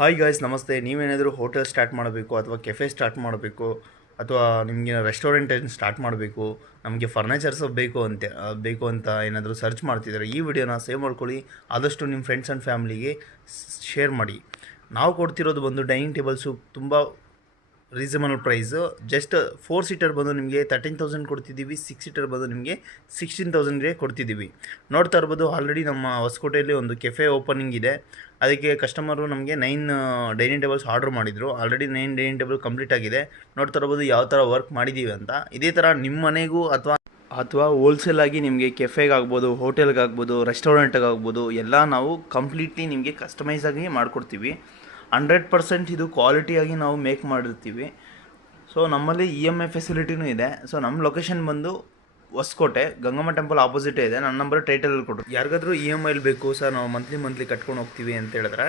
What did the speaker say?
Hi guys, ನಮಸ್ತೆ. ನೀವೇನಾದರೂ hotel start ಮಾಡಬೇಕು ಅಥವಾ ಕೆಫೆ ಸ್ಟಾರ್ಟ್ ಮಾಡಬೇಕು ಅಥವಾ ನಿಮಗೆ ರೆಸ್ಟೋರೆಂಟ್ ಏನು ಸ್ಟಾರ್ಟ್ ಮಾಡಬೇಕು, ನಮಗೆ ಫರ್ನಿಚರ್ಸ್ ಬೇಕು ಅಂತ ಏನಾದರೂ ಸರ್ಚ್ ಮಾಡ್ತಿದ್ದಾರೆ, ಈ ವಿಡಿಯೋನ ಸೇವ್ ಮಾಡ್ಕೊಳ್ಳಿ. ಆದಷ್ಟು ನಿಮ್ಮ ಫ್ರೆಂಡ್ಸ್ ಆ್ಯಂಡ್ ಫ್ಯಾಮಿಲಿಗೆ ಶೇರ್ ಮಾಡಿ. ನಾವು ಕೊಡ್ತಿರೋದು ಬಂದು ಡೈನಿಂಗ್ ಟೇಬಲ್ಸು ತುಂಬ ರೀಸನಬಲ್ ಪ್ರೈಸು. ಜಸ್ಟ್ 4 ಸೀಟರ್ ಬಂದು ನಿಮಗೆ 13,000 ಕೊಡ್ತಿದ್ದೀವಿ, 6 ಸೀಟರ್ ಬಂದು ನಿಮಗೆ 16,000ಗೆ ಕೊಡ್ತಿದ್ದೀವಿ. ನೋಡ್ತಾ ಇರ್ಬೋದು, ಆಲ್ರೆಡಿ ನಮ್ಮ ಹೊಸಕೋಟೆಯಲ್ಲಿ ಒಂದು ಕೆಫೆ ಓಪನಿಂಗ್ ಇದೆ. ಅದಕ್ಕೆ ಕಸ್ಟಮರು ನಮಗೆ 9 ಡೈನಿಂಗ್ ಟೇಬಲ್ಸ್ ಆರ್ಡ್ರ್ ಮಾಡಿದರು. ಆಲ್ರೆಡಿ 9 ಡೈನಿಂಗ್ ಟೇಬಲ್ ಕಂಪ್ಲೀಟ್ ಆಗಿದೆ. ನೋಡ್ತಾ ಇರ್ಬೋದು ಯಾವ ಥರ ವರ್ಕ್ ಮಾಡಿದ್ದೀವಿ ಅಂತ. ಇದೇ ಥರ ನಿಮ್ಮ ಮನೆಗೂ ಅಥವಾ ಹೋಲ್ಸೇಲಾಗಿ ನಿಮಗೆ ಕೆಫೆಗಾಗ್ಬೋದು, ಹೋಟೆಲ್ಗಾಗ್ಬೋದು, ರೆಸ್ಟೋರೆಂಟ್ಗಾಗ್ಬೋದು, ಎಲ್ಲ ನಾವು ಕಂಪ್ಲೀಟ್ಲಿ ನಿಮಗೆ ಕಸ್ಟಮೈಸ್ ಆಗಿ ಮಾಡಿಕೊಡ್ತೀವಿ. 100% ಇದು ಕ್ವಾಲಿಟಿಯಾಗಿ ನಾವು ಮೇಕ್ ಮಾಡಿರ್ತೀವಿ. ಸೊ ನಮ್ಮಲ್ಲಿ EMI ಫೆಸಿಲಿಟಿನೂ ಇದೆ. ಸೊ ನಮ್ಮ ಲೊಕೇಶನ್ ಬಂದು ಹೊಸಕೋಟೆ, ಗಂಗಮ್ಮ ಟೆಂಪಲ್ ಆಪೋಸಿಟೇ ಇದೆ. ನನ್ನ ನಂಬರ್ ಟೈಟಲಲ್ಲಿ ಕೊಟ್ಟರು. ಯಾರಿಗಾದ್ರೂ EMI ಬೇಕು ಸರ್, ನಾವು ಮಂತ್ಲಿ ಕಟ್ಕೊಂಡು ಹೋಗ್ತೀವಿ ಅಂತ ಹೇಳಿದ್ರೆ